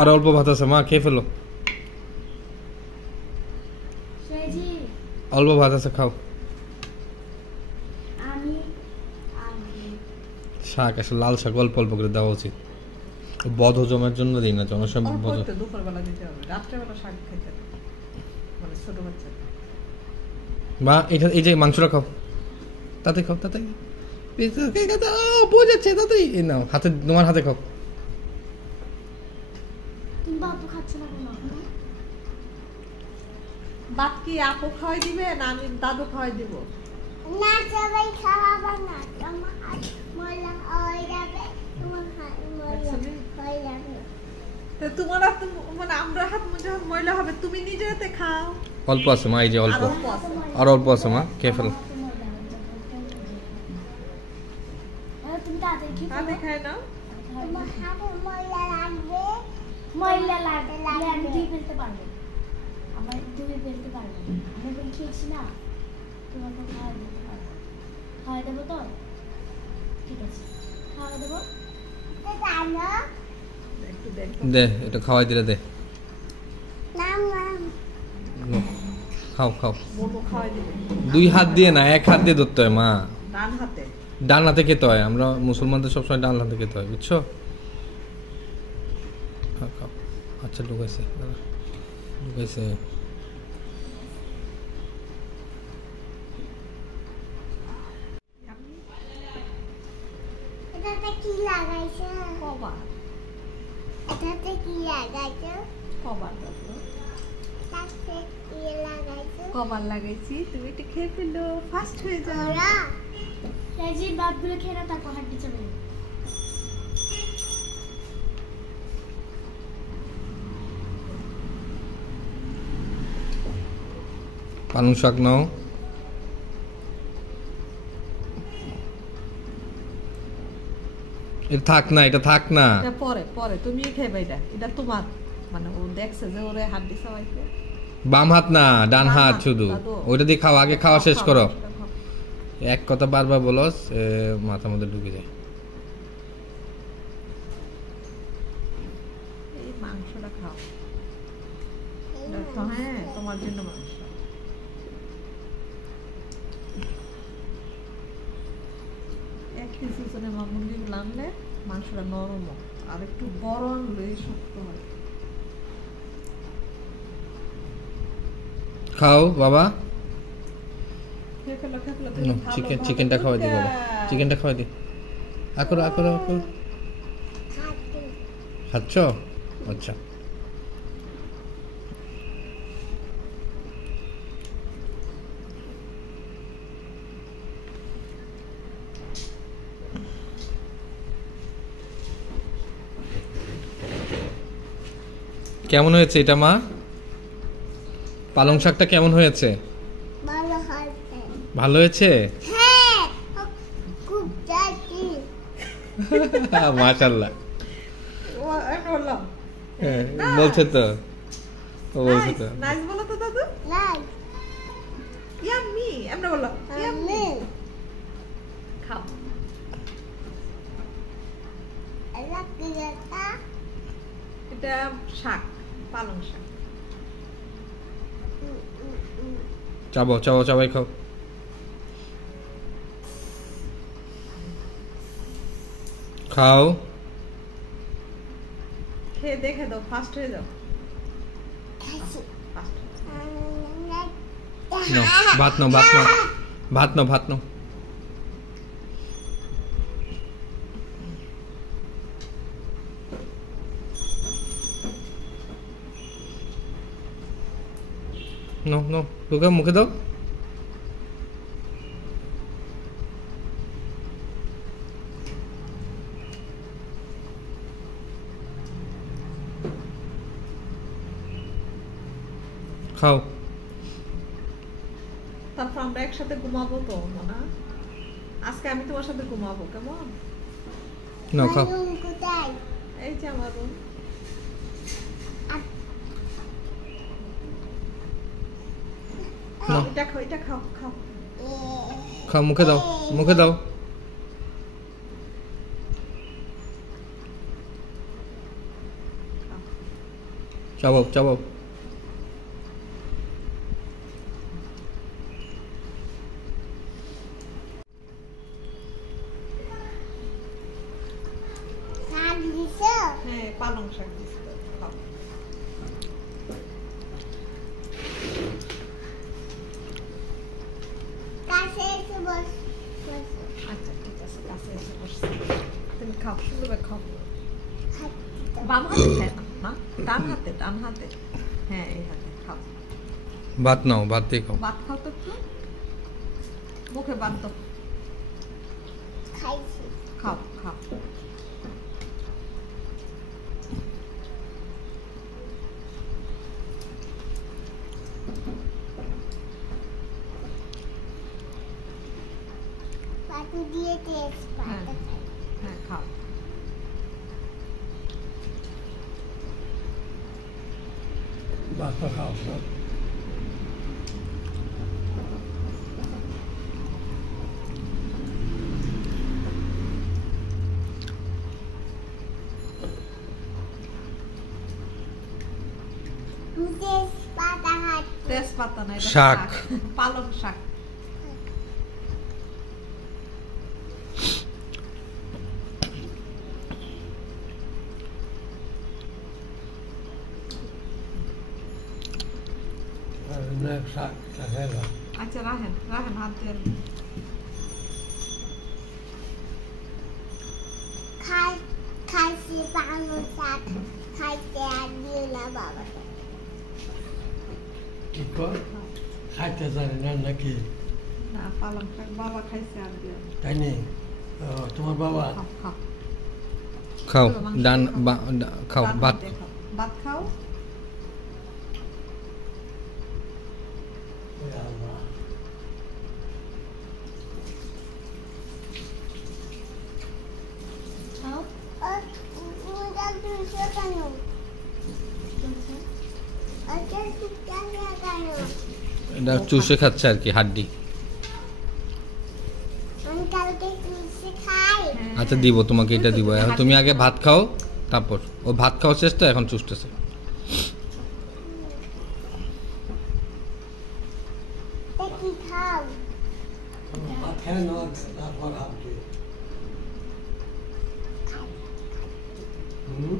আর অল্প ভাত আছে মা, খেয়ে ফেলো। অল্প ভাত আছে, খাও। শাক আসলে লাল শাক অল্প অল্প করে দেওয়া উচিত, বদ হজমের জন্য দিই না। মা এটা এই যে মাংসটা খাও, তাতে খাও, তাতে বোঝাচ্ছে, তাতে নাও হাতে, তোমার হাতে খাও। বাপ কি আপু খাওয়াই দিবে না আমি দাদু খাওয়াই দিব? না, সবাই খাওয়াবো না, তোমার হাত ময়লা হয়ে যাবে, তোমার হাত ময়লা হয়ে যাবে। তো তোমার হাত মানে আমরা হাত ময়লা হবে, তুমি নিজে হাতে খাও। অল্প আছে মা, এই যে অল্প, আর অল্প আছে মা, খেয়ে ফেলো। তুমি তাদের কি খায় নাও। তোমার হাতে ময়লা লাগবে, ময়লা লাগবে, আমি ধুয়ে ফেলতে পারবো, আমার ধুয়ে ফেলতে পারবো, আমি বলে খেয়েছি না, তোমাকে খাওয়াই দিতে পারবো। খাওয়াই দেবো তো? ঠিক আছে, খাওয়াই দেবো। দে, এটা খাওয়াই দিলে দে। খাও খাও, দুই হাত দিয়ে না, এক হাত দিয়ে ধরতে হয় মা, ডান হাতে। ডান হাতে খেতে হয়, আমরা মুসলমানদের সবসময় ডান হাতে খেতে হয়, বুঝছো? খাও। আচ্ছা ঢুকাইছে, ঢুকাইছে। এটাতে কি লাগাইছো? কভার। এটাতে কি লাগাইছো? কভার দাও। তাতে কি লাগাইছো? কভার লাগাইছি, তুমি এটা খেয়ে ফেলো, ফাস্ট হয়ে যাও। ওরা রেজি ভাতগুলো খেয়ে না, তারপর হাঁটতে চলে যাবে। পালং শাক নাও। এটা থাক না, এটা থাক না, এটা পরে পরে তুমি খাইবা, এটা তোমার, মানে ও দেখছে যে ওরে হাত দিছে হইছে। বাম হাত না, ডান হাত শুধু, ওইটা দিয়ে খাও, আগে খাওয়া শেষ করো। এক কথা বারবার বলস, মাথার মধ্যে ঢুকে যায়। এই মাংসটা খাও। হ্যাঁ, তোমার জন্য মাংস। এক পিস ওজনে মুরগি আনলে মাংসটা নরম, আর একটু বড় আনলে শক্ত হয়। খাও বাবা। খেয়ে ফেলো। চিকেনটা খাওয়াই দি বাবা, চিকেনটা খাওয়াই দি। আকরো। খাচ্ছ? আচ্ছা। কেমন হয়েছে এটা মা? পালং শাকটা কেমন হয়েছে? ভালো হয়েছে। ভালো হয়েছে? হ্যাঁ, খুব টেস্টি। মাশাআল্লাহ। ও আমি বললাম বলছে তো, ও বলছে তো। নাইস বলো তো দাদু। নাইস। ইয়াম্মি, আমরা বললাম ইয়াম্মি। খাও। এটা শাক, পালং শাক। চাবাই খাও। খাও। খেয়ে দেখে দাও, ফাস্ট হয়ে যাও। ভাত নাও। নো, তোকে মুখে দাও। খাও। তারপর আমরা একসাথে ঘুমাবো তো, না? আজকে আমি তোমার সাথে ঘুমাবো, কেমন? নাও খাও। এই যে আমার রুম। এটা খাও। খাও, মুখে দাও, মুখে দাও। চাবাও চাবাও। শাক দিছো? হ্যাঁ, পালং শাক দিছি তো, খাও। কাছে এসে বস। আচ্ছা ঠিক আছে, কাছে এসে বসছি। তুমি খাও, সুন্দর করে খাও। খাচ্ছি। বাম হাতে খায় না, মা? ডান হাতে, ডান হাতে। হ্যাঁ, এই হাতে খাও। ভাত নাও, ভাত দিয়ে খাও। ভাত খাও তো একটু। মুখে ভাত দাও। খাইছি। খাও, খাও। পাতু দিয়ে তেজপাতা খাই। হ্যাঁ, খাও। ভাতটা খাও না। তেজপাতা খাচ্ছি। তেজপাতা না, এটা শাক। শাক। পালং শাক। আর না শাক খাইবা। আচ্ছা, রাখেন, রাখেন, হাত দিয়ে। খাইছি পালং শাক খাইতে আর দিও না বাবা। কি কর? খাইতে জানে না নাকি? না, পালং শাক বাবা খাইছে আর দিয়ে। তাই নি? তোমার বাবা? খাও, খাও। খাও, মাংস ডান খাও। খাও, ডান ভাত। হাতে খাও। ভাত খাও। খাও। মুদা দুশো কেন? আচ্ছা, কেন? এটা চুষে খাচ্ছে আর কি, হাড্ডি। আমি কালকে চুষে খাই। হ্যাঁ। আচ্ছা দিব, তোমাকে এটা দিব। এখন তুমি আগে ভাত খাও, তারপর ও ভাত খাওয়া শেষ তো, এখন চুষতেছে। তা কি খাও? ভাত খাই না তারপর হাত দিয়ে। হুম